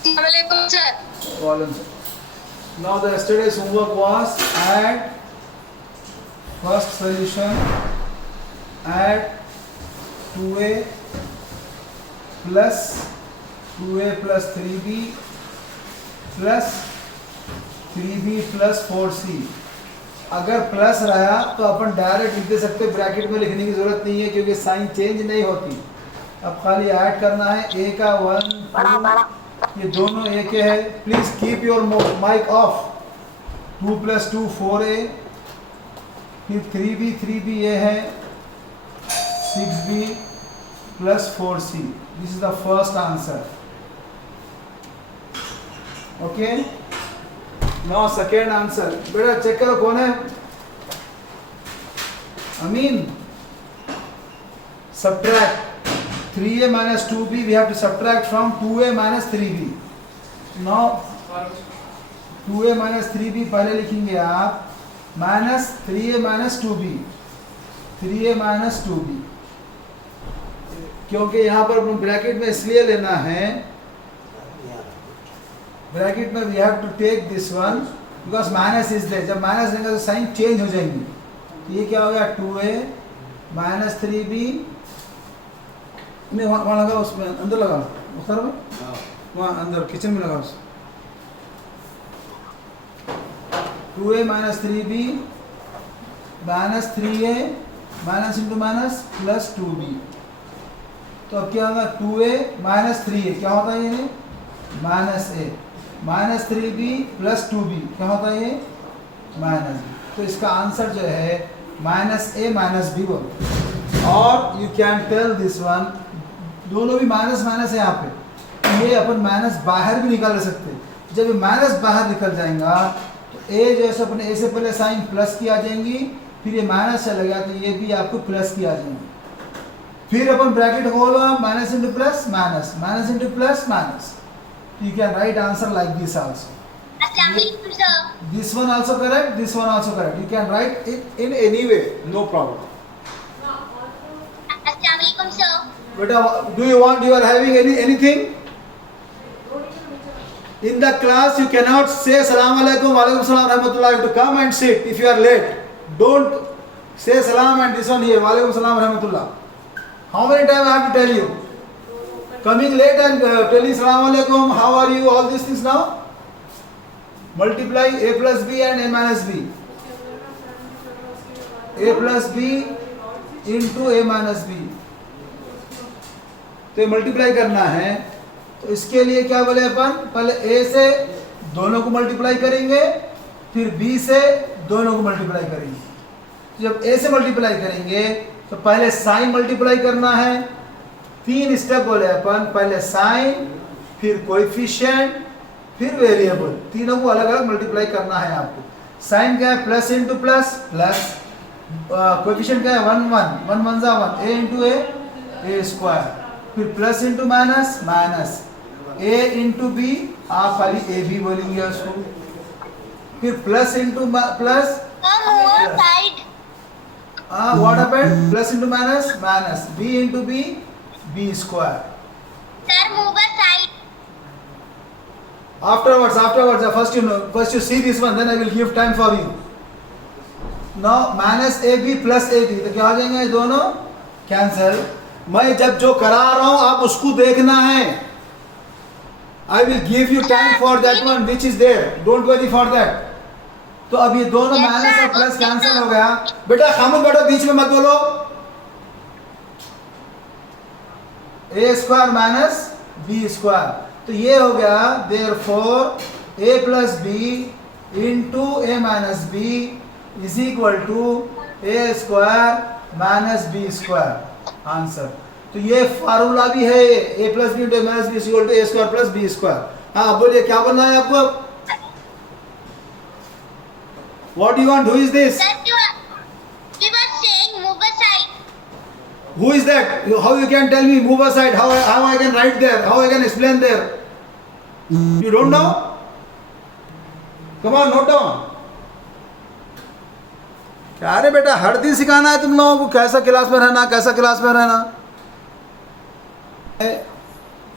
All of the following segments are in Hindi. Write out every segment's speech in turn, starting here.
Assalamualaikum, sir. Columns. Now the yesterday's homework was add first solution, add 2a plus 3b plus 3b plus 4c. अगर प्लस रहा तो अपन डायरेक्ट लिख दे सकते, ब्रैकेट में लिखने की जरूरत नहीं है क्योंकि साइन चेंज नहीं होती। अब खाली ऐड करना है, ए का 1 2, ये दोनों ए के है। Please keep your mic off. 2 + 2 4a, फिर 3b ये है 6b plus 4c. This is the first answer. Okay. Now second answer. बेटा चेक करो कौन है? अमीन. Subtract 3a minus 2b. We have to subtract from 2a minus 3b. Now 2a minus 3b पहले लिखेंगे आप, minus 3a minus 2b. 3a minus 2b. क्योंकि यहाँ पर ब्रैकेट में इसलिए लेना है, ब्रैकेट में we have to take this one because minus is there. जब माइनस देंगे तो साइन चेंज हो जाएंगी। तो ये क्या हो गया 2a minus 3b में वहाँ लगाओ, उसमें अंदर लगाओ, उधर में वहाँ अंदर किचन में लगाओ। 2a minus 3b minus 3a minus into minus plus 2b. तो अब क्या होगा 2a minus 3a क्या होता है ये minus a minus 3b plus 2b क्या होता है ये माइनस b। तो इसका आंसर जो है -a -b होगा। और you can tell this one, दोनों भी माइनस माइनस है यहाँ पे, तो ये अपन माइनस बाहर भी निकाल सकते। जब ये माइनस बाहर निकल जाएगा तो a जो है अपने a से पहले साइन प्लस की आ जाएंगी, फिर ये माइनस चला गया तो ये भी आपको प्लस की आ जाएंगी। फिर अपन ब्रैकेट खोलो, minus into plus minus, minus into plus minus. You can write answer like this also. Assalamualaikum, sir. This one also correct, this one also correct. You can write it in any way, no problem. Assalamualaikum, sir. Beta, do you are having anything? In the class you cannot say Assalamu alaikum, Walaikum salam, Rahmatullah. You have to come and sit if you are late. Don't say salam and this one here, Walaikum salam, Rahmatullah. How many times I have to tell you? Coming late and telling Assalamu alaikum, how are you, all these things now? Multiply a plus b and a minus b. A plus b into a minus b. तो ये मल्टीप्लाई करना है, तो इसके लिए क्या बोले अपन, पहले a से दोनों को मल्टीप्लाई करेंगे, फिर b से दोनों को मल्टीप्लाई करेंगे। तो जब a से मल्टीप्लाई करेंगे तो पहले साइन मल्टीप्लाई करना है। 3 स्टेप बोले अपन, पहले साइन, फिर कोएफिशिएंट, फिर वेरिएबल, तीनों को अलग अलग मल्टीप्लाई करना है आपको। साइन क्या है plus into plus plus, coefficient क्या है 1 1 1 1 1, a इंटू a स्क्वायर, फिर plus into minus minus, a into b, आप खाली a b बोलेंगे उसको, फिर plus into plus, what happened, plus into minus minus, b into b b square. Sir, move aside. Afterwards, first you see this one, then I will give time for you. Now minus ab plus ab, तो क्या हो जाएंगे दोनों कैंसिल। मैं जब जो करा रहा हूं आप उसको देखना है। I will give you time for that one which is there. Don't worry for that. तो अब ये दोनों माइनस और प्लस कैंसिल हो गया। बेटा खामोश बैठो, बीच में मत बोलो। a square minus b square, तो ये हो गया therefore a plus B into a minus B is equal to a square minus b square answer. तो ये फार्मूला भी है, a plus B into a minus B is equal to a square plus b square. हाँ बोलिए क्या बनना है आपको? What you want, who is this? Sir, you were saying move aside. Who is that? How you can tell me move aside? How I can write there? How I can explain there? You don't know? Come on, note down. क्या रे बेटा, हर दिन सिखाना है तुम लोगों को कैसा क्लास में रहना, कैसा क्लास में रहना।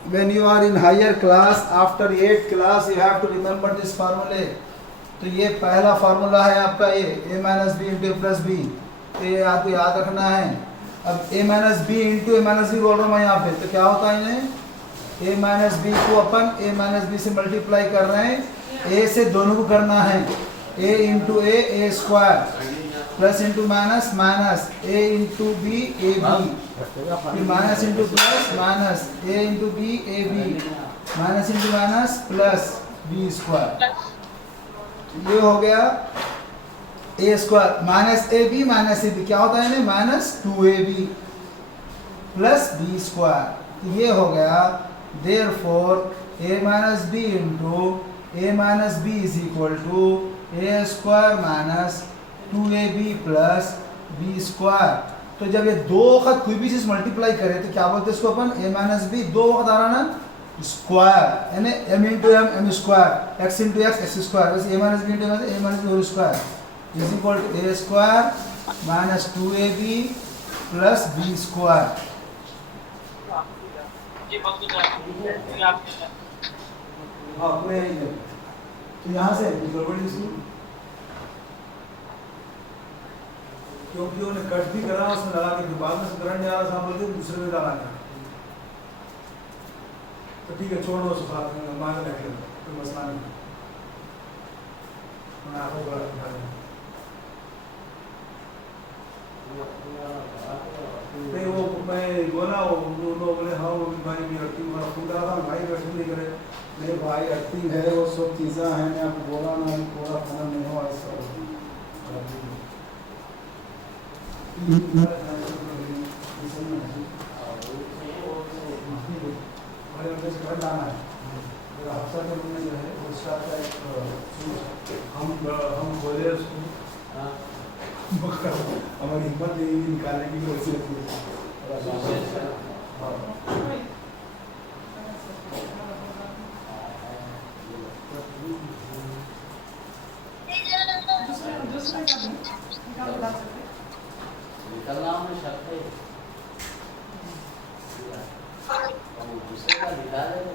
when you are in higher class, after 8th class, you have to remember this formula. तो ये पहला फार्मूला है आपका ये a minus B into A plus B, तो ये आपको याद रखना है. अब a minus B into A minus B बोल रहा हूँ मैं यहाँ पे, तो क्या होता है इन्हें a माइनस बी को अपन a माइनस बी से मल्टीप्लाई कर रहे हैं, a से दोनों को करना है, a into A square plus into minus minus a into B A B, फिर minus into plus minus a into B A B, minus into minus plus B square. ये हो गया a square minus A B minus A B, क्या होता है इन्हें minus 2ab plus B square. तो ये हो गया therefore a minus B into a minus B is equal to a square minus 2ab plus B square. तो जब ये दो वक्त कोई भी चीज मल्टीप्लाई करे तो क्या बोलते हैं इसको अपन a माइनस बी दो वक्त आ रहा ना स्क्वायर, यानी m into M square, x into X square, वैसे a minus B into a minus B whole square is equal to a square minus 2ab plus B square. हाँ पूरे तो यहाँ से गड़बड़ी इसकी, क्योंकि उन्होंने कट भी करा उसमें लगा के बाद में करंट जा रहा था, बोलते दूसरे में डाला था. तो ठीक है छोड़ दो उसको, साथ में मान रख लो, कोई मसला नहीं. मैं आपको बता दूं नहीं, वो मैं बोला वो लोग बोले हाँ वो भाई भी अर्थिंग वाला फूट रहा था, भाई अर्थिंग नहीं करे, नहीं भाई अर्थिंग है वो सब चीज़ें हैं, मैं आपको बोला ना पूरा खाना नहीं हुआ ऐसा. हम बोले उसको हमारी हिम्मत नहीं निकालने की कोशिश की. निकलना में शर्त है, दूसरे का निकाल है तो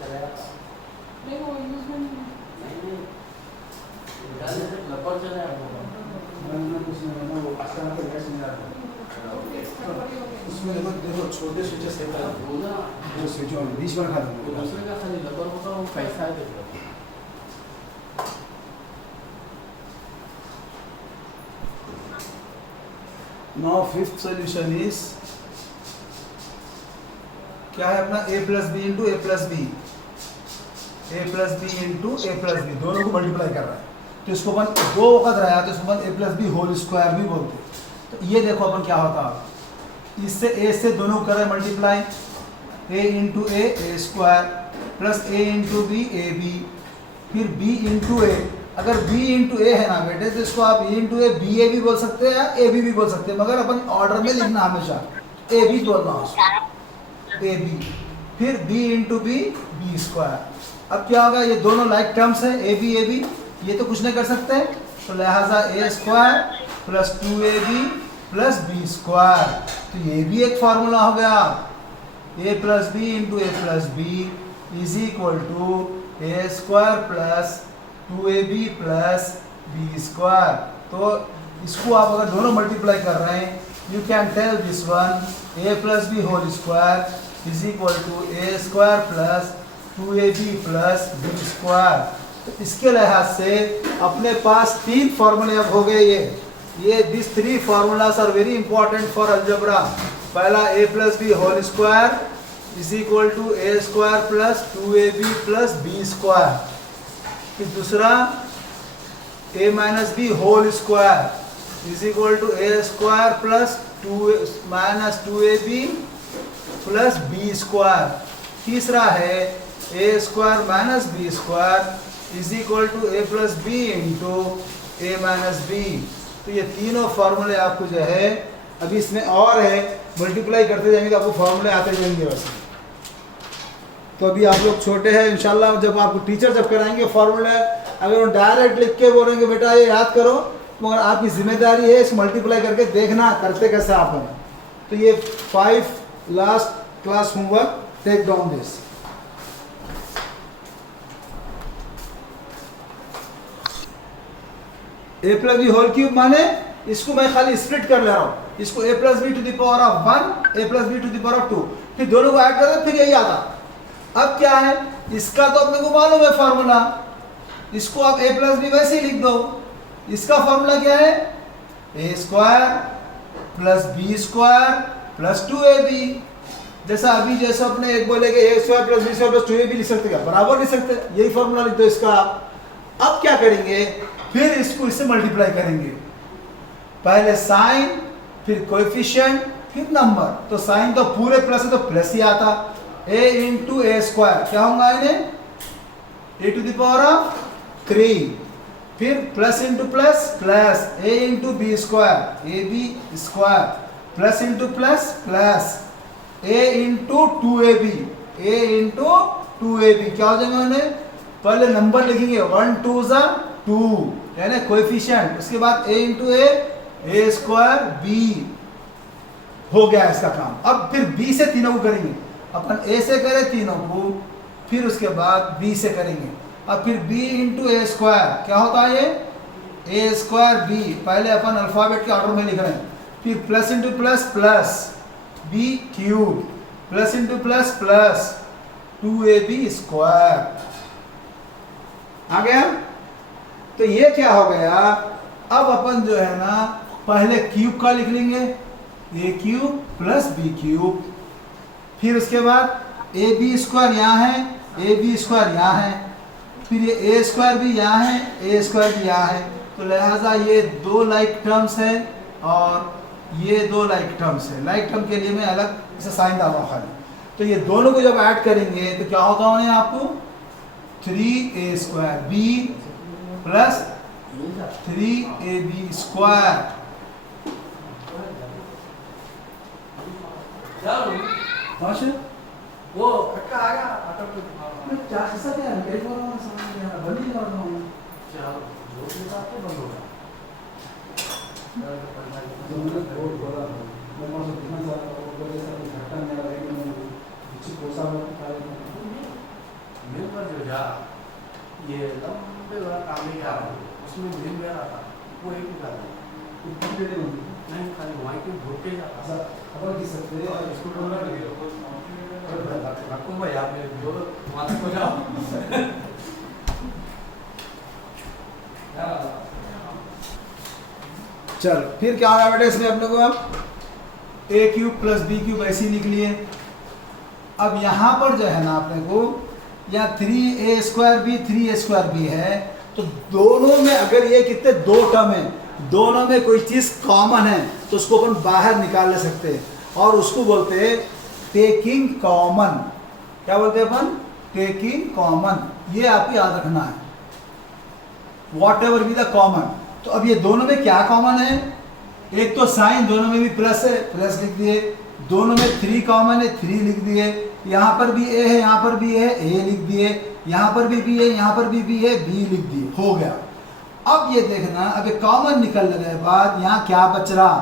चलेगा नहीं, वो यूज में नहीं निकालने से लपड़ चलेगा. उसमें देखो छोटे स्विचेस है जो स्विच ऑन बीच में रखा था, दूसरे का खाली लपड़ होगा वो पैसा है. Now fifth solution is क्या है अपना a plus B into A plus B, A plus B into A plus B दोनों को मल्टीप्लाई कर रहा है. तो इसको अपन दो वक्त रहा है तो इसको अपन ए प्लस बी होल स्क्वायर भी बोलते हैं. तो ये देखो अपन क्या होता है, इससे a से दोनों को कर रहे हैं multiply, a into A square plus a into B A B, फिर b इंटू ए. अगर b इंटू ए है ना बेटे तो इसको आप e इंटू ए बी ए भी बोल सकते हैं या ए बी भी बोल सकते हैं, मगर अपन ऑर्डर में लिखना हमेशा ए बी बोलना ए बी, फिर b into B B square. अब क्या होगा, ये दोनों लाइक टर्म्स है ए बी, ये तो कुछ नहीं कर सकते, तो लिहाजा A square plus 2ab plus B square. तो ये भी एक फार्मूला हो गया, a plus B into A plus B is equal to A square plus 2ab plus B square. तो इसको आप अगर दोनों मल्टीप्लाई कर रहे हैं, you can tell this one a plus B whole square is equal to A square plus 2ab plus B square. तो इसके लिहाज से अपने पास तीन फार्मूले अब हो गए. ये this three formulas are very important for algebra. पहला a plus B whole square is equal to A square plus 2ab plus B square. फिर दूसरा a minus B whole square is equal to A square plus 2 minus 2ab plus B square. तीसरा है a square minus B square is equal to A plus B into A minus B. तो ये तीनों फार्मूले आपको जो है अभी इसमें और है, मल्टीप्लाई करते जाएंगे तो आपको फार्मूले आते जाएंगे. वैसे तो अभी आप लोग छोटे हैं, इंशाल्लाह जब आपको टीचर जब कराएंगे फार्मूले, अगर वो डायरेक्ट लिख के बोलेंगे बेटा ये याद करो, मगर आपकी जिम्मेदारी है इस मल्टीप्लाई करके देखना करते कैसे आप हैं. तो ये 5 last class homework take down this. A plus B whole cube माने इसको मैं खाली स्प्लिट कर ले रहा हूं, इसको A plus B to the power of 1 A plus B to the power of 2, फिर दोनों को ऐड कर दो, फिर यही आता। अब क्या है, इसका तो अपने को मालूम है फॉर्मूला, इसको आप ए प्लस बी वैसे ही लिख दो। इसका फॉर्मूला क्या है, A square plus B square plus 2ab। जैसा अभी जैसा अपने एक बोले कि A square plus B square plus 2ab लिख सकते, क्या बराबर लिख सकते, यही फॉर्मूला लिख दो इसका। अब क्या करेंगे, फिर इसको इससे मल्टीप्लाई करेंगे, पहले साइन फिर कोएफिशिएंट फिर नंबर। तो साइन तो पूरे प्लस है तो प्लस ही आता, a इंटू ए स्क्वायर क्या होगा इन्हें, A to the power of 3, फिर plus into plus plus a into B square A B square plus into plus plus a into 2ab a into 2ab क्या हो जाएगा उन्हें, पहले नंबर लिखेंगे 1 2 ज़ा 2 यानी कोएफिशिएंट, उसके बाद a into A square b हो गया इसका काम। अब फिर b से तीनों को करेंगे, अपन a से करें तीनों को, फिर उसके बाद b से करेंगे। अब फिर b इंटू ए स्क्वायर क्या होता है, ये a स्क्वायर b, पहले अपन अल्फाबेट के ऑर्डर में लिख रहे हैं, फिर plus into plus plus b cube plus into plus plus 2ab square आ गया। तो ये क्या हो गया, अब अपन जो है ना पहले क्यूब का लिख लेंगे, ए क्यूब प्लस बी क्यूब, फिर उसके बाद ए बी स्क्वायर यहाँ है, ए बी स्क्वायर यहाँ है, फिर ये ए स्क्वायर भी यहाँ है, ए स्क्वायर भी यहाँ है, तो लिहाजा ये दो लाइक टर्म्स है और ये दो लाइक टर्म्स है। लाइक टर्म के लिए मैं अलग इसे साइन डाल रहा हूँ खाली। तो ये दोनों को जब ऐड करेंगे तो क्या होगा उन्हें आपको 3a square b plus 3ab square. वो फटका आ गया आटा पे क्या ऐसा क्या है, मेरे को ना समझ नहीं आ रहा, बंद ही कर रहा हूँ। चलो दो के साथ तो बंद होगा जो मैंने कोड बोला मैं मतलब कितना सारा वो बोले सर घटना नहीं आ रहा है कि मैं कुछ कोसा में खाए मिल पर जो जा ये लंबे वाला काम नहीं आ रहा उसमें मिल में रहा था वो एक ही था इतनी देर में नहीं खाली वहीं के भूख के जाता ऐसा खबर की सकते हैं इसको बोलना नहीं रखूँ भाई आपने जो वहाँ को जाओ चल फिर क्या होगा बेटा इसमें अपने को, अब ए क्यूब प्लस बी क्यूब ऐसे ही लिख लिए। अब यहाँ पर जो है ना अपने को यहाँ 3a square B 3a square B है, तो दोनों में अगर ये कितने दो टर्म है, दोनों में कोई चीज़ कॉमन है तो उसको अपन बाहर निकाल ले सकते हैं और उसको बोलते हैं टेकिंग कॉमन। क्या बोलते हैं अपन, टेकिंग कॉमन। ये आपको याद रखना है, what ever be the common. तो अब ये दोनों में क्या कॉमन है, एक तो साइन दोनों में भी प्लस है, प्लस लिख दिए, दोनों में 3 कॉमन है, 3 लिख दिए, यहाँ पर भी ए है, यहाँ पर भी है, ए लिख दिए, यहाँ पर भी बी है, यहाँ पर भी बी है, बी लिख दिए, हो गया। अब ये देखना, अब ये कॉमन निकलने के बाद यहाँ क्या बच रहा,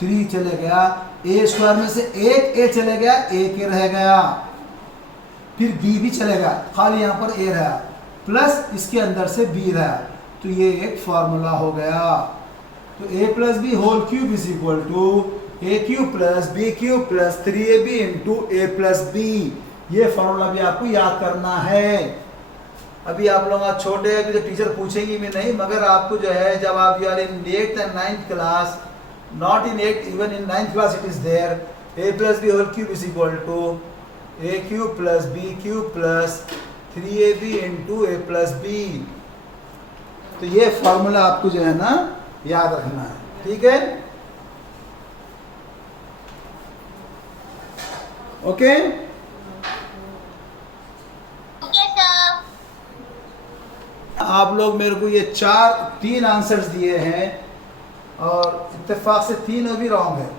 3 चले गया, ए स्क्वायर में से एक ए चले गया, एक ए रह गया, फिर बी भी चलेगा, खाली यहाँ पर ए रहा, प्लस इसके अंदर से बी रहा, तो ये एक फॉर्मूला हो गया। तो a plus B whole cube is equal to a cube plus b cube plus 3ab into A plus b. ये फॉर्मूला भी आपको याद करना है। अभी आप लोग आज छोटे हैं, अभी तो टीचर पूछेंगी भी नहीं, मगर आपको जो है जब आप you are in 8th and 9th class, not in 8th, even in 9th class it is there, a plus B whole cube is equal to a cube plus b cube plus 3ab into A plus B. तो ये फॉर्मूला आपको जो है ना याद रखना है, ठीक है, ओके। Okay sir. आप लोग मेरे को ये 3 आंसर्स दिए हैं और इत्तेफाक से 3 भी रॉन्ग है।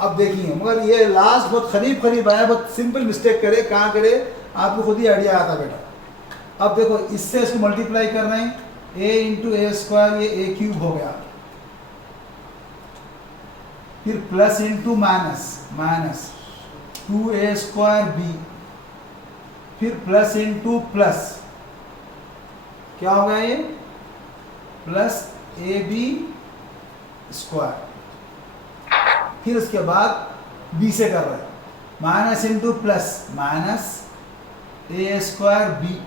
अब देखिए, मगर ये लास्ट बहुत करीब आया, बहुत सिंपल मिस्टेक करे, कहाँ करे आपको खुद ही आइडिया आता बेटा। अब देखो इससे इसको मल्टीप्लाई कर रहे हैं, a इंटू ए स्क्वायर, ये ए क्यूब हो गया, फिर plus into minus 2a square b फिर प्लस इंटू प्लस, क्या होगा ये, प्लस ए बी स्क्वायर। फिर उसके बाद बी से कर रहे हैं, minus into plus minus A square B,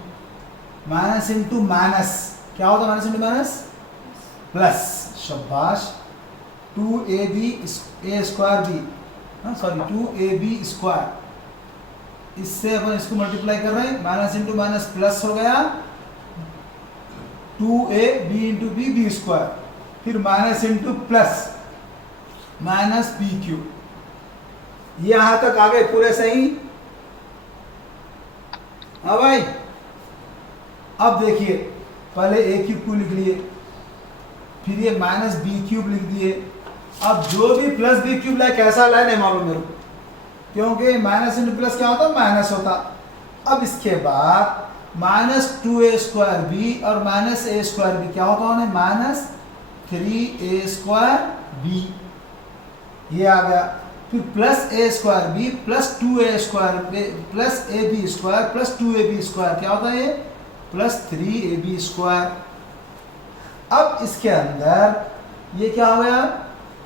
minus into minus, क्या होता है माइनस इंटू माइनस, प्लस, शाबाश, 2ab A square B, sorry 2ab square, इससे अपन इसको मल्टीप्लाई कर रहे हैं, माइनस इंटू माइनस प्लस हो गया, 2ab into B B square, फिर minus into plus minus B cube. यहां तक आ गए पूरे सही। हाँ भाई, अब देखिए, पहले ए क्यूब को लिख लिए, फिर ये माइनस बी क्यूब लिख दिए। अब जो भी प्लस बी क्यूब लाए, कैसा लाए नहीं मालूम मेरे को, क्योंकि माइनस इंटू प्लस क्या होता, माइनस होता। अब इसके बाद माइनस 2a स्क्वायर बी और माइनस ए स्क्वायर बी, क्या होता है, माइनस 3a स्क्वायर बी, ये आ गया। फिर plus a square b plus 2a square plus a B square plus 2ab square, क्या होता है ये, प्लस 3ab स्क्वायर। अब इसके अंदर ये क्या हो गया,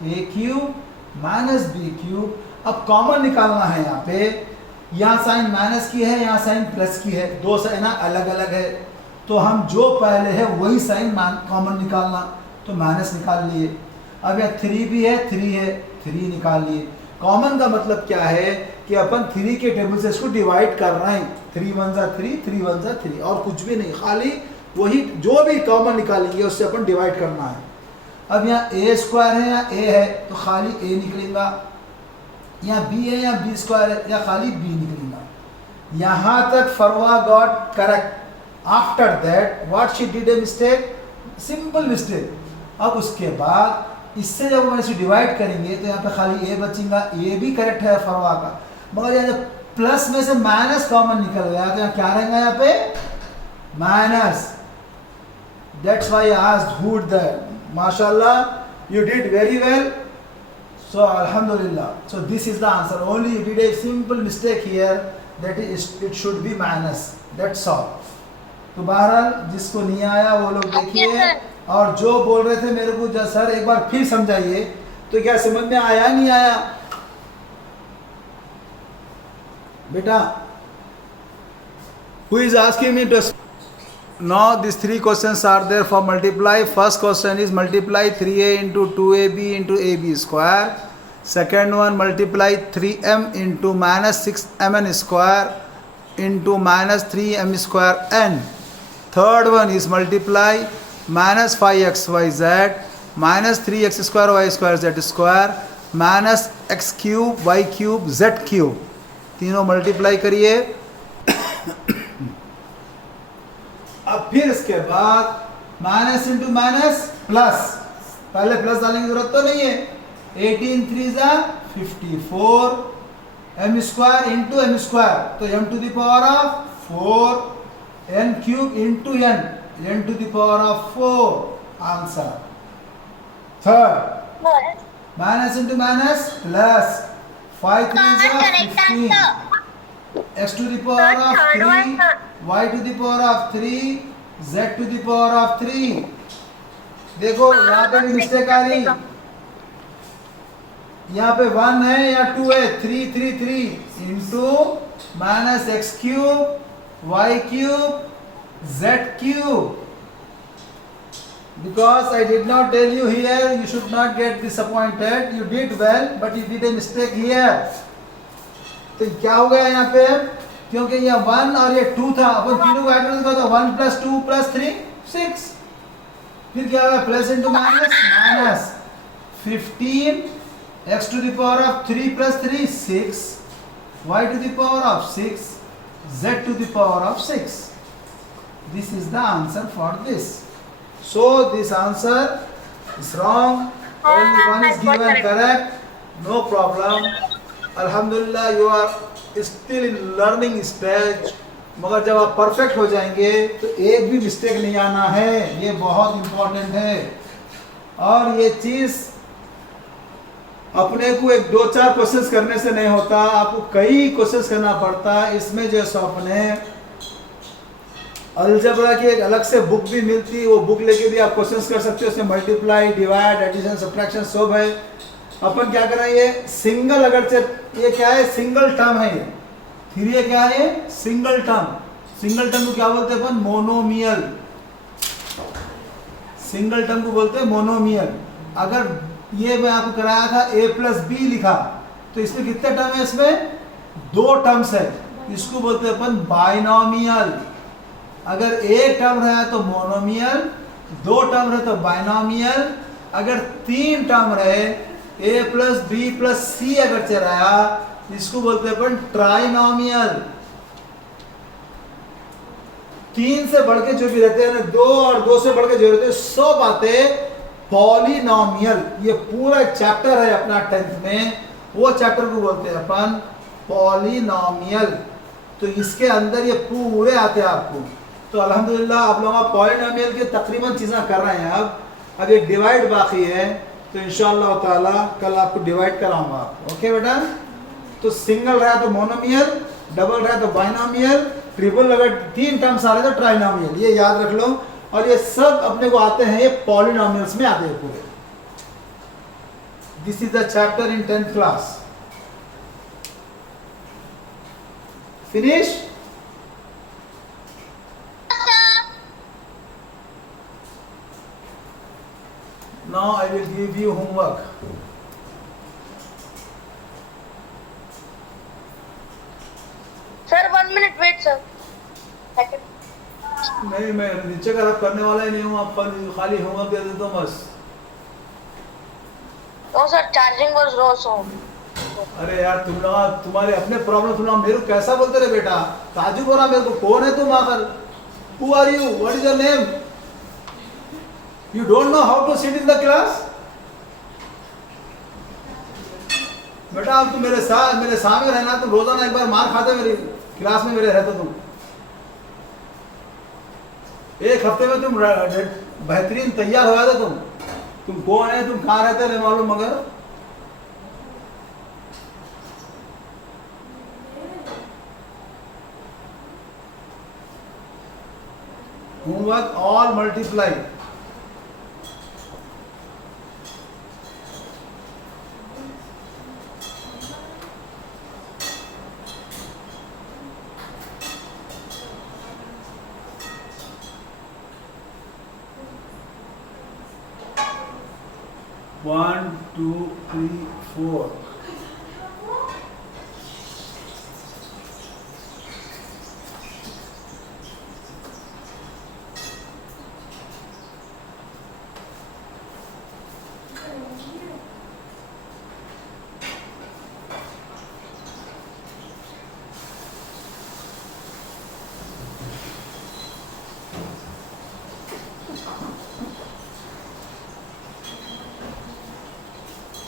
ए क्यूब माइनस बी क्यूब। अब कॉमन निकालना है, यहाँ पे यहाँ साइन माइनस की है, यहाँ साइन प्लस की है, दो साइन अलग अलग है, तो हम जो पहले है वही साइन कॉमन निकालना, तो माइनस निकाल लिए। अब यहाँ 3 भी है, 3 है, 3 निकाल लिए। कॉमन का मतलब क्या है कि अपन 3 के टेबल से इसको डिवाइड कर रहे हैं, 3 1 जा 3, 3 1 जा 3, और कुछ भी नहीं, खाली वही जो भी कॉमन निकालेंगे उससे अपन डिवाइड करना है। अब यहाँ ए स्क्वायर है, यहाँ ए है, तो खाली ए निकलेगा, यहाँ बी है, यहाँ बी स्क्वायर है, या खाली बी निकलेगा। यहाँ तक Farwa got correct. After that what she did a mistake, simple mistake. अब उसके बाद इससे जब हम इसे डिवाइड करेंगे तो यहाँ पे खाली ए बचेगा, ये भी करेक्ट है फरवा का, मगर यहाँ जब प्लस में से माइनस कॉमन निकल गया तो यहाँ क्या रहेगा, यहाँ पे minus. That's why I asked who did that. माशाल्लाह, you did very well, so alhamdulillah, so this is the answer. Only you did a simple mistake here, that is it should be minus, that's all. तो बहरहाल जिसको नहीं आया वो लोग देखिए, और जो बोल रहे थे मेरे को सर एक बार फिर समझाइए, तो क्या समझ में आया नहीं आया बेटा? Who is asking me to? Now these 3 questions are there for multiply. First question is multiply 3a into 2ab into ab square. Second one, multiply 3m into minus 6mn square into minus 3m square n. Third one is multiply minus 5xyz minus 3x square y square z square minus x cube y cube z cube. तीनों मल्टीप्लाई करिए। अब फिर इसके बाद माइनस इंटू माइनस प्लस, पहले प्लस डालने की जरूरत तो नहीं है। 18 3 जा 54, M square into M square, तो M to the power of 4, N cube into N to the power of 4, answer. Third, minus into minus plus, 5 3 जा 15, x to the power of 3, y to the power of 3, z to the power of 3। देखो यहाँ पे भी मिस्टेक आ रही, यहाँ पे 1 है या 2 है, 3 3 3 into minus x cube y cube z cube. Because I did not tell you here, you should not get disappointed. You did well, but you did a mistake here. तो क्या हो गया यहाँ पे, क्योंकि ये 1 और ये 2 था, अपन तीनों को ऐड कर दो, 1 + 2 + 3 6। फिर क्या होगा, plus into minus minus 15, x to the power of 3 + 3 6, y to the power of 6, z to the power of 6। This is the answer for this. So this answer is wrong. Only one is given correct. No problem. Alhamdulillah, you are still in learning stage. मगर जब आप परफेक्ट हो जाएंगे तो एक भी मिस्टेक नहीं आना है, ये बहुत इम्पोर्टेंट है। और ये चीज़ अपने को 1 2 4 क्वेश्चंस करने से नहीं होता, आपको कई क्वेश्चंस करना पड़ता है। इसमें जो सो अपने अलजेब्रा की एक अलग से बुक भी मिलती है, वो बुक लेके भी आप क्वेश्चंस कर सकते हो। उसमें मल्टीप्लाई, डिवाइड, एडिशन, सब्ट्रैक्शन सब है। अपन क्या कर रहे हैं, ये सिंगल, अगर से ये क्या है, सिंगल टर्म है ये 3 ये क्या है, सिंगल टर्म। सिंगल टर्म को क्या बोलते हैं अपन, मोनोमियल। सिंगल टर्म को बोलते हैं मोनोमियल। अगर ये मैं आपको कराया था a प्लस बी लिखा, तो इसमें कितने टर्म है, इसमें 2 टर्म्स है, इसको बोलते हैं अपन बाइनोमियल। अगर एक टर्म रहा तो मोनोमियल, 2 टर्म रहे तो बाइनोमियल, अगर 3 टर्म रहे a प्लस बी प्लस सी अगर चल रहा, इसको बोलते हैं अपन ट्राइनोमियल। 3 से बढ़ के जो भी रहते हैं ना, 2 और 2 से बढ़ के जो रहते हैं, सब आते पॉलिनोमियल। ये पूरा चैप्टर है अपना 10th में, वो चैप्टर को बोलते हैं अपन पॉलिनोमियल। तो इसके अंदर ये पूरे आते हैं आपको। तो अल्हम्दुलिल्लाह आप लोग पॉलिनोमियल के तकरीबन चीज़ें कर रहे हैं। अब एक डिवाइड बाकी है, तो इंशाअल्लाह ताला कल आपको डिवाइड कराऊंगा आपको। ओके बेटा, तो सिंगल रहा तो मोनोमियल, डबल रहा तो बाइनोमियल, ट्रिपल अगर 3 टर्म्स आ रहे तो ट्राइनोमियल। ये याद रख लो। और ये सब अपने को आते हैं, ये पॉलिनोमियल्स में आते हैं पूरे। This is the chapter in 10th class. Finish. Now I will give you homework. Sir, 1 minute wait, sir. Second. नहीं, मैं नीचे का रब करने वाला ही नहीं हूँ। आप खाली होमवर्क दे देता हूँ बस। No, sir. Charging was low, so. अरे यार तुम लोग तुम्हारे अपने प्रॉब्लम, तुम लोग मेरे को कैसा बोलते रहे बेटा। ताजुब हो रहा मेरे को, कौन है तुम आकर, who are you, what is your name, you don't know how to sit in the class. बेटा अब तुम मेरे सामने रहना, तुम रोजाना एक बार मार खाते मेरी क्लास में मेरे रहते तुम। एक हफ्ते में तुम बेहतरीन तैयार हो जाते तुम कौन है, तुम कहाँ रहते नहीं मालूम, मगर होमवर्क ऑल मल्टीप्लाई। One, 2, 3, 4.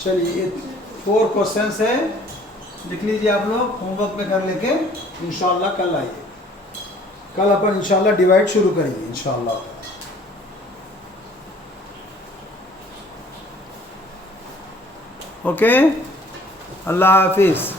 चलिए ये 4 क्वेश्चंस है, लिख लीजिए आप लोग, होमवर्क में कर लेके इंशाल्लाह कल आइए। कल अपन इंशाल्लाह डिवाइड शुरू करेंगे इंशाल्लाह। ओके, अल्लाह हाफिज़।